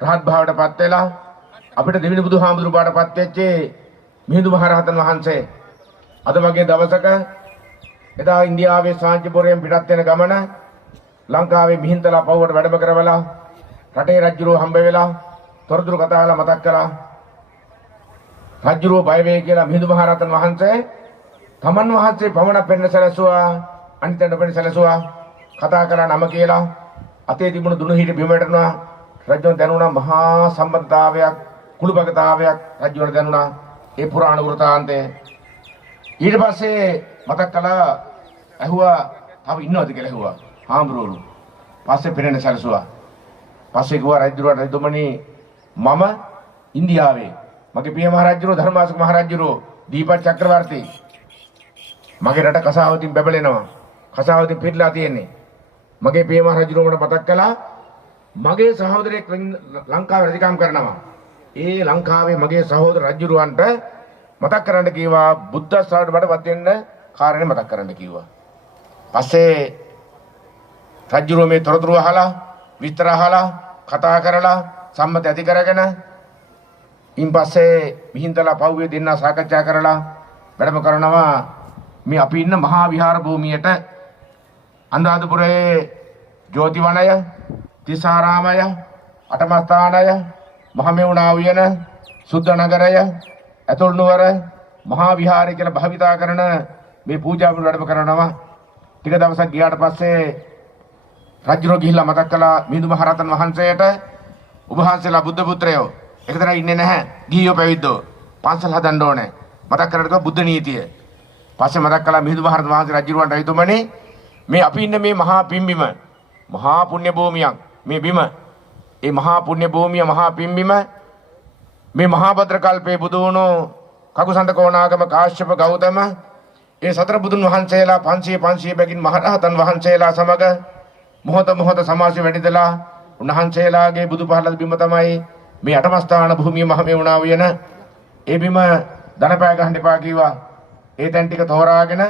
රහත් භාවයටපත් වෙලා අපිට දෙවිනි බුදුහාමුදුරු බාටපත් වෙච්ච මිහිඳු මහරහතන් වහන්සේ අද වගේ දවසක එදා ඉන්දියාවේ සාංචිපුරයෙන් පිටත් වෙන ගමන ලංකාවේ මිහින්තලා පවුවට වැඩම කරවලා රටේ රජුරෝ හම්බ වෙලා තොරතුරු කතාලා මතක් කළා. රජුරෝ බය වේ කියලා මිහිඳු මහරහතන් වහන්සේ තමන් වහන්සේ පමණ පෙන්න සැලසුවා, අනිතන පෙන්න සැලසුවා, කතා කරලා නම කියලා අතේ තිබුණු දුනු හිටි බිම වැටුණා. රජුන් දැනුණා මහා සම්බන්ධතාවයක්, කුළුපගතාවයක් රජුන්ට දැනුණා. ඒ පුරාණ වෘතාන්තේ ඊට පස්සේ මතක් කළා, ඇහුවා තව ඉන්නවද කියලා ඇහුවා හාමුදුරුවෝ. පස්සේ පෙරෙන සැලසුවා. පස්සේ ගියා රජුරට, රජතුමනි මම ඉන්දියාවේ මගේ පිය මහ රජුරෝ ධර්මාශෝක මහ රජුරෝ දීපත් චක්‍රවර්ති මගේ රට කසාවතින් බබලෙනවා. කසාවතින් පිටලා තියෙන්නේ. මගේ පිය මහ රජුරෝ මට මතක් කළා මගේ සහෝදරයෙක් ලංකාවේ රජකම් කරනවා. ඒ ලංකාවේ මගේ සහෝදර රජුරවන්ට මතක් කරන්න කිව්වා බුද්ධ ශාසනයට වඩපත් වෙන්න කාරණේ මතක් කරන්න කිව්වා. පස්සේ රජුරෝ මේ තොරතුරු අහලා විස්තර අහලා කතා කරලා සම්මත ඇති කරගෙන ඉන්පස්සේ මිහින්තලා පවුවේ දෙන්න සාකච්ඡා කරලා වැඩම කරනවා මේ අපි ඉන්න මහා විහාර භූමියට අනුරාධපුරයේ ජෝතිවනය, තිසාරාමය, අටමස්ථානය, මහමෙවුනා උයන, සුද්ධ නගරය, ඇතුල් නුවර, මහා විහාරය කියලා භාවිතා කරන මේ පූජා වල වැඩම කරනවා. ටික දවසක් ගියාට පස්සේ රජුරෝ ගිහිල්ලා මතක් කළා මිහිඳු මහරහතන් වහන්සේට, ඔබ වහන්සේලා බුද්ධ පුත්‍රයෝ එකතර ඉන්නේ නැහැ, ගිහියෝ පැවිද්දෝ පන්සල් හදන්න ඕනේ. මතක් කරලා බුද්ධ නීතිය. පස්සේ මතක් කළා මිහිඳු මහරහතන් වහන්සේ රජුරවන්ට, රජතුමනි මේ අපි ඉන්න මේ මහා පින්බිම, මහා පුණ්‍ය භූමියක් මේ බිම. ඒ මහා පුණ්‍ය භූමිය, මහා පින්බිම මේ මහා භද්‍ර කල්පේ බුදු වුණු කකුසඳ කොණාගම කාශ්‍යප ගෞතම ඒ සතර බුදුන් වහන්සේලා 500 බැගින් මහරහතන් වහන්සේලා සමග මොහොත සමාසි වැඩිදලා උන්වහන්සේලාගේ බුදු පහළ බිම තමයි මේ අටමස්ථාන භූමිය මහමෙවුනා උයන. ඒ බිම දනපෑ ගහන්න එපා කිව්වා. ඒ තැන් ටික තෝරාගෙන